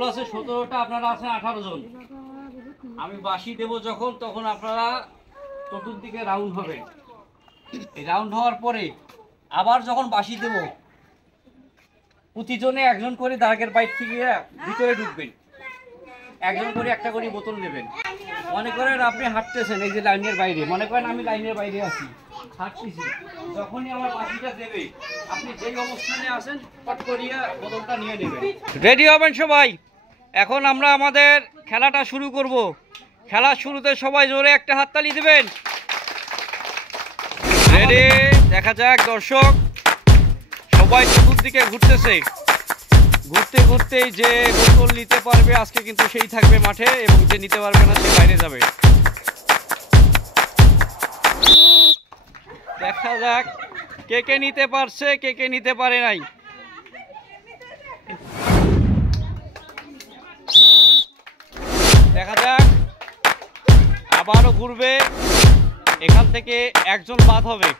দল আছে 17টা, আপনারা আছেন 18 জন। আমি বাঁশি দেব যখন, তখন আপনারা চতুর্দিকে রাউন্ড হবে। এই রাউন্ড হওয়ার পরে আবার যখন বাঁশি দেব, প্রতিজনে একজন করে দাগের বাইর থেকে ভিতরে ঢুকবেন, একজন করে একটা করে বোতল নেবেন। মনে করেন আপনি হাঁটতেছেন এই যে লাইনের বাইরে, মনে করেন আমি লাইনের বাইরে আছি, হাঁটতেছি, যখনই আমার বাঁশিটা দেবে আপনি যেই অবস্থানে আছেন পট করিয়া বোতলটা নিয়ে নেবেন। রেডি হবেন সবাই। এখন আমরা আমাদের খেলাটা শুরু করব। খেলার শুরুতে সবাই জোরে একটা হাততালি দিবেন। রেডি, দেখা যাক। দর্শক সবাই চতুর্দিকে ঘুরতেছে, ঘুরতে ঘুরতেই যে বোতল নিতে পারবে আজকে কিন্তু সেই থাকবে মাঠে, এবং যে নিতে পারবে না সে বাইরে যাবে। দেখা যাক কে কে নিতে পারছে, কে কে নিতে পারে নাই। দেখা যাক, আবারও ঘুরবে, এখান থেকে একজন বাদ হবে।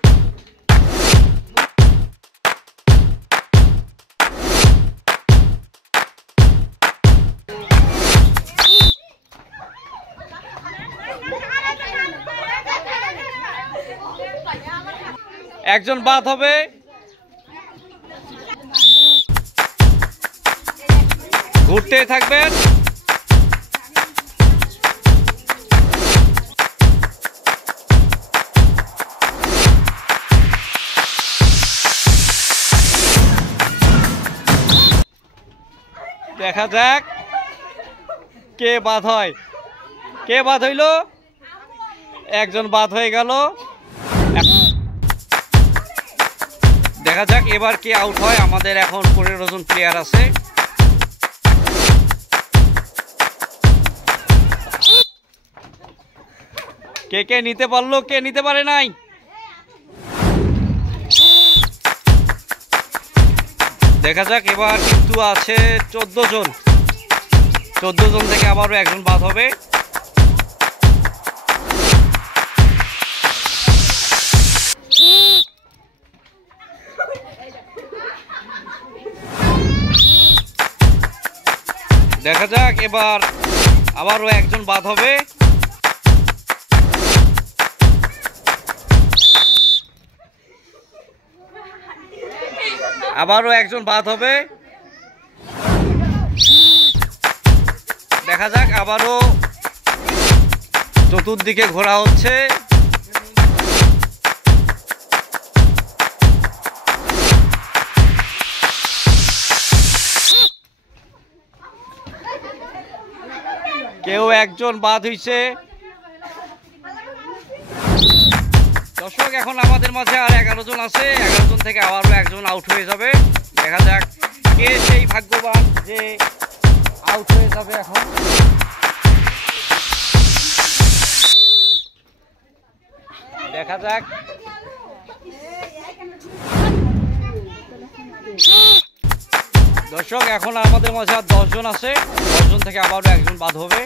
একজন বাদ হবে। ঘুরতে থাকবেন। দেখা যাক কে বাদ হয়। কে বাদ হইল? একজন বাদ হয়ে গেল। দেখা যাক এবার কে আউট হয়। আমাদের এখন 15 জন প্লেয়ার আছে। কে কে নিতে পারলো, কে নিতে পারে নাই? দেখা যাক, এবার কিন্তু আছে 14 জন। 14 জন থেকে আবারও একজন বাদ হবে। দেখা যাক, এবার আবারও একজন বাদ হবে। আবারও একজন বাদ হবে। দেখা যাক, আবারও চতুর্দিকে ঘোরা হচ্ছে। কেউ একজন বাদ হইছে। দর্শক এখন আমাদের মাঝে আর 11 জন আছে। 11 জন থেকে আবারও একজন আউট হয়ে যাবে। দেখা যাক কে সেই ভাগ্যবান যে আউট হয়ে যাবে। এখন দেখা যাক। দর্শক এখন আমাদের মাঝে আর 10 জন আছে। 10 জন থেকে আবারও একজন বাদ হবে।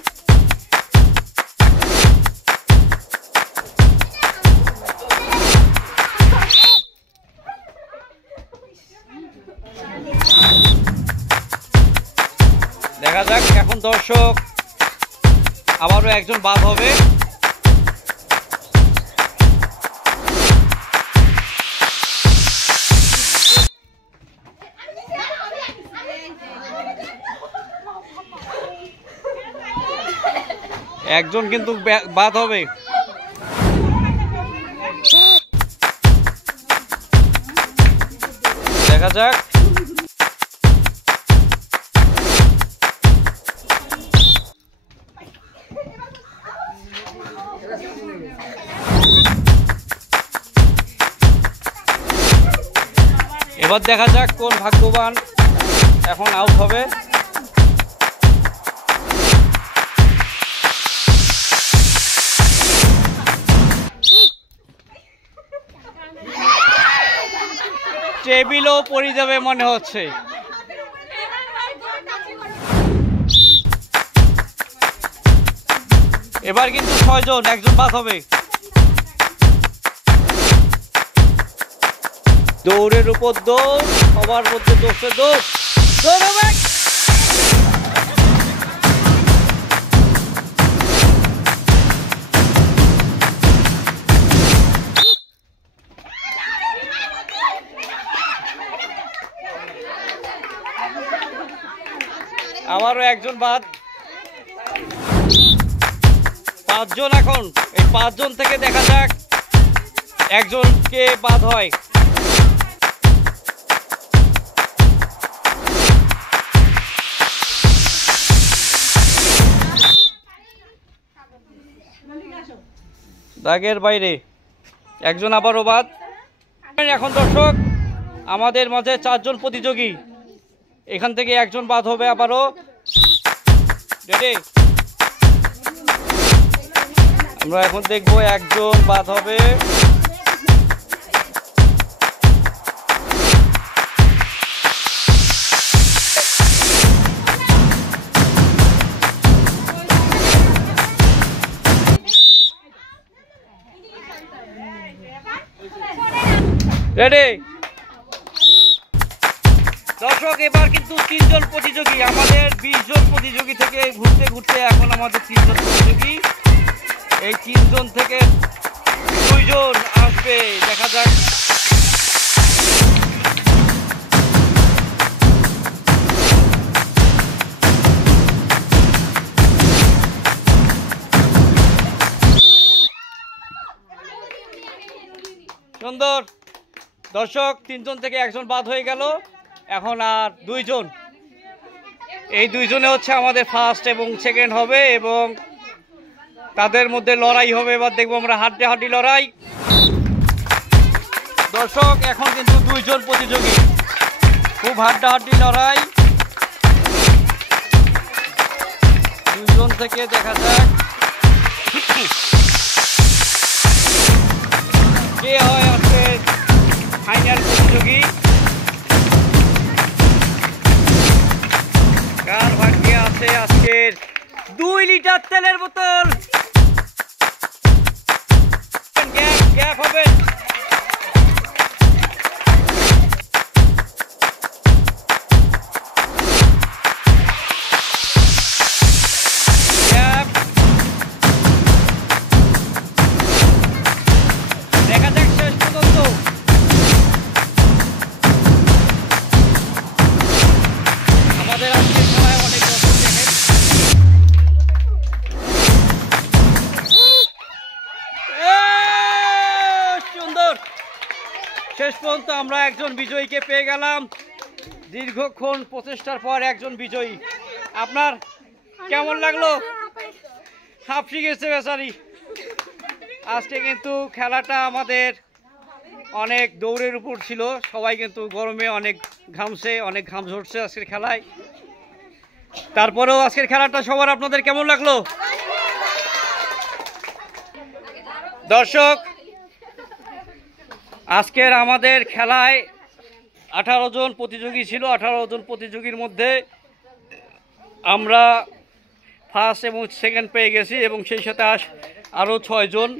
দেখা যাক, এখন দর্শক আবারও একজন বাদ হবে। একজন কিন্তু বাদ হবে। দেখা যাক। এবার দেখা যাক কোন ভাগ্যবান এখন আউট হবে। টেবিলও পড়ে যাবে মনে হচ্ছে। এবার কিন্তু 6 জন, একজন বাদ হবে। দৌড়ের উপর দৌড়, সবার মধ্যে দৌড়ে দৌড়, দৌড় হবে। আমারও একজন বাদ, 5 জন। এখন এই 5 জন থেকে দেখা যাক একজনকে বাদ হয়। দাগের বাইরে একজন আবারও বাদ। এখন দর্শক আমাদের মাঝে 4 জন প্রতিযোগী, এখান থেকে একজন বাদ হবে আবারও। রেডি? আমরা এখন দেখবো একজন বাদ হবে। রেডি? দর্শক এবার কিন্তু 3 জন প্রতিযোগী, আমাদের 20 জন প্রতিযোগী থেকে ঘুরতে ঘুরতে এখন আমাদের 3 জন প্রতিযোগী। এই 3 জন থেকে 2 জন আসবে, দেখা যাক। সুন্দর। দর্শক 3 জন থেকে একজন বাদ হয়ে গেল, এখন আর 2 জন। এই 2 জনে হচ্ছে আমাদের ফার্স্ট এবং সেকেন্ড হবে এবং তাদের মধ্যে লড়াই হবে। এবার দেখবো আমরা হাড্ডাহাড্ডি লড়াই। দর্শক এখন কিন্তু 2 জন প্রতিযোগী, খুব হাড্ডাহাড্ডি লড়াই। 2 জন থেকে দেখা যাক কে হয় আজকে ফাইনাল প্রতিযোগী। কার ভাগ্যে আছে আজকের 2 লিটার তেলের বোতল? গ্যাপ হবে। দেখা যাক শেষ পর্যন্ত। আমাদের আজকের খেলায় অনেক দর্শক দেখেন। সুন্দর, শেষ পর্যন্ত আমরা একজন বিজয়ীকে পেয়ে গেলাম। দীর্ঘক্ষণ প্রচেষ্টার পর একজন বিজয়ী। আপনার কেমন লাগলো? হাঁপসি গেছে বেচারি। আজকে কিন্তু খেলাটা আমাদের অনেক দৌড়ের উপর ছিল, সবাই কিন্তু গরমে অনেক ঘামছে, অনেক ঘাম ঝরছে আজকের খেলায়। তারপরেও আজকের খেলাটা সবার আপনাদের কেমন লাগলো? দর্শক আজকের আমাদের খেলায় 18 জন প্রতিযোগী ছিল। 18 জন প্রতিযোগীর মধ্যে আমরা ফার্স্ট এবং সেকেন্ড পেয়ে গেছি এবং সেই সাথে আরও 6 জন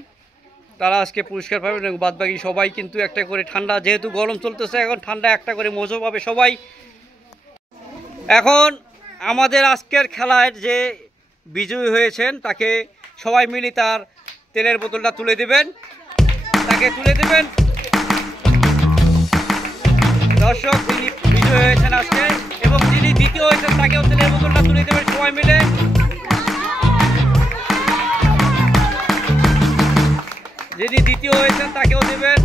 তারা আজকে পুরস্কার পাবেন এবং বাদবাকি সবাই কিন্তু একটা করে ঠান্ডা, যেহেতু গরম চলতেছে এখন ঠান্ডা একটা করে মজা পাবে সবাই। এখন আমাদের আজকের খেলায় যে বিজয়ী হয়েছেন তাকে সবাই মিলে তার তেলের বোতলটা তুলে দেবেন, তাকে তুলে দেবেন। দর্শক যিনি বিজয়ী হয়েছেন আজকে এবং যিনি দ্বিতীয় হয়েছেন তাকেও তেলের বোতলটা তুলে দেবেন সবাই মিলে। যিনি দ্বিতীয় হয়েছেন তাকেও দেবেন।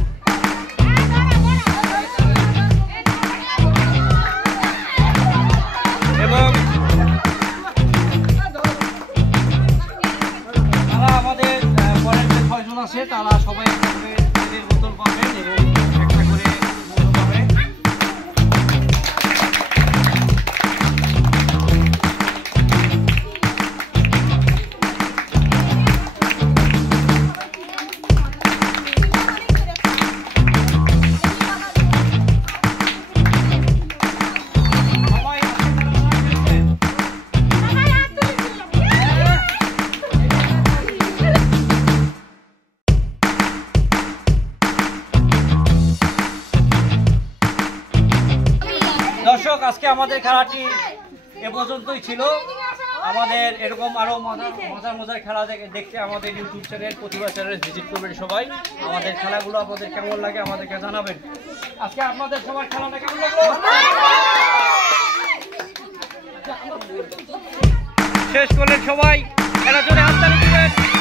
এবং তারা আমাদের পরের যে 6 জন আছে তারা সবাই একটা করে তেলের বোতল পাবেন এবং একটা করে বোতল পাবেন। দর্শক আজকে আমাদের খেলাটি এ পর্যন্তই ছিল। আমাদের এরকম আরো মজার খেলা দেখতে আমাদের ইউটিউব চ্যানেল প্রতিভা চ্যানেল ভিজিট করবেন সবাই। আমাদের খেলাগুলো আপনাদের কেমন লাগে আমাদেরকে জানাবেন। আজকে আপনাদের সবার খেলাটা কেমন লাগলো? শেষ করলেন সবাই, এটা জোরে হাততালি দিবেন।